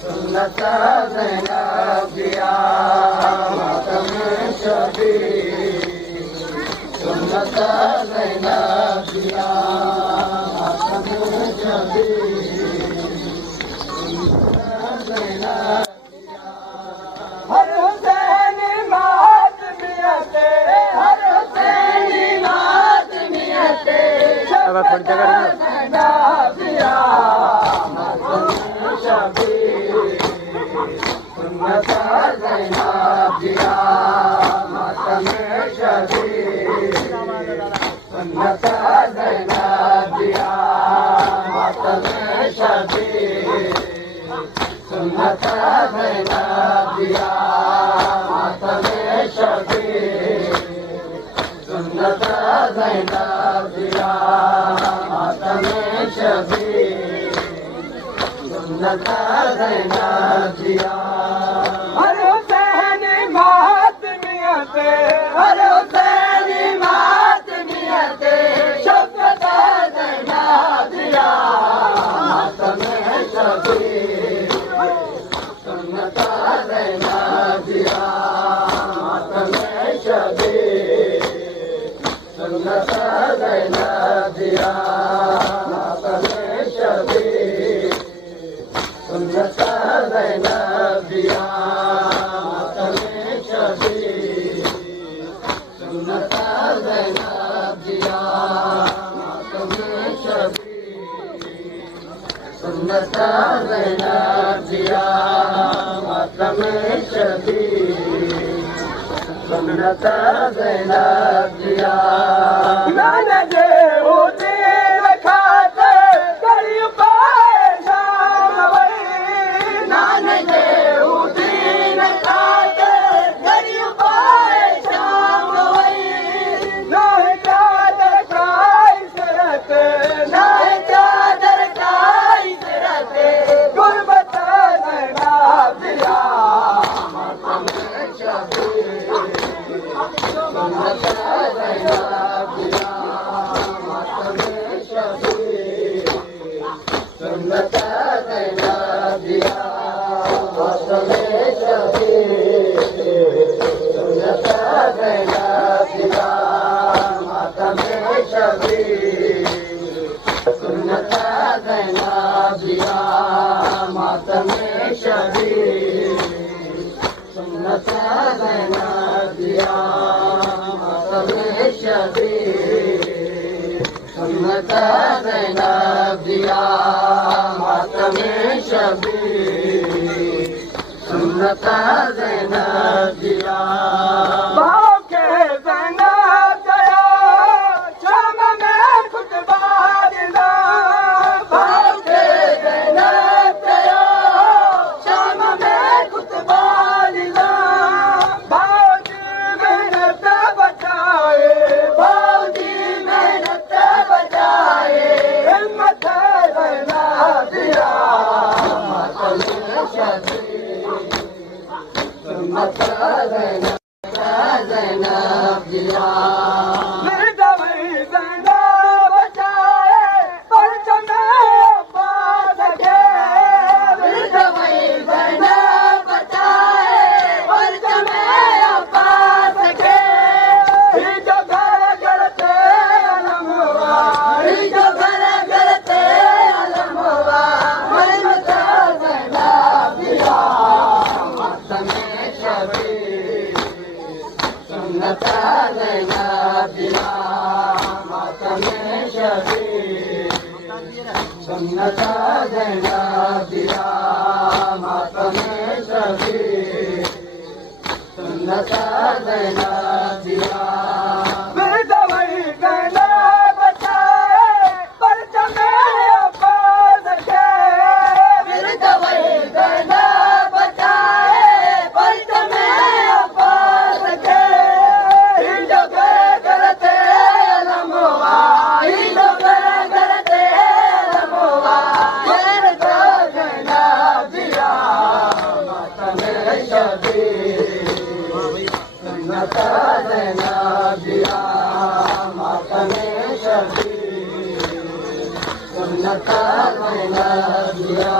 सुन्नत ज़ैनब दिया मातम शबी सुन्नत ज़ैनब दिया मातम शबी हर हुसैन मातमियते हर हुसैन मातमियते अब थोड़ी जगह दिया मातम शबी सुन्नत ज़ैनब दिया मातम शबी सुन्नत ज़ैनब दिया मातम शबी सुन्नत ज़ैनब दिया मातम शबी सुन्नत ज़ैनब दिया मातम शबी सुन्नत ज़ैनब दिया हर हुसैन मातमियते हर हुसैन मातमियते शफ़क़त ज़ैनब दिया मातम शबी सुन्नत ज़ैनब दिया मातम शबी सुन्नत ज़ैनब दिया मातम शबी सुन्नत ज़ैनब दिया मातम शबी सुन्नत ज़ैनब दिया मातम शबी सुन्नत ज़ैनब दिया मातम शबी सुन्नत ज़ैनब दिया मैंने यहूदी रखाते गरीब पाए शाम वही मैंने यहूदी रखाते गरीब पाए शाम वही नहीं चादर खाई से रहते नहीं चादर खाई से रहते गुरबत ज़ैनब दिया मातम शबी सुन्नत ज़ैनब दिया मातम शबी सुन्नत ज़ैनब दिया मातम शबी सुन्नत ज़ैनब दिया मातम शबी सुन्नत ज़ैनब दिया मातम शबी सुन्नत ज़ैनब दिया मातम शबी सुन्नत ज़ैनब दिया मातम शबी सुन्नत ज़ैनब दिया भाव के ज़ैनब गया शाम में खुतबा दिला भाव के ज़ैनब गया शाम में खुतबा दिला भावजी मेहनत बचाए भावजी मेहनत बचाए हिम्मत ज़ैनब दिया मातम शबी सुन्नत ज़ैनब दिया ज़ैनब बचाए परचम अब्बास के ज़ैनब बचाए परचम अब्बास के जो घर करते अलम हुआ जो घर करते अलम हुआ हिम्मत ज़ैनब दिया मातम शबी सुन्नत ज़ैनब दिया मातम शबी सुन्नत ज़ैनब दिया मातम शबी सुन्नत ज़ैनब दिया ज़ैनब बचाए परचम अब्बास के ज़ैनब बचाए परचम अब्बास के जो घर करते अलम हुआ जो घर करते अलम हुआ ज़ैनब दिया मातम शबी सुन्नत ज़ैनब दिया मातम शबी सुन्नत बना दिया।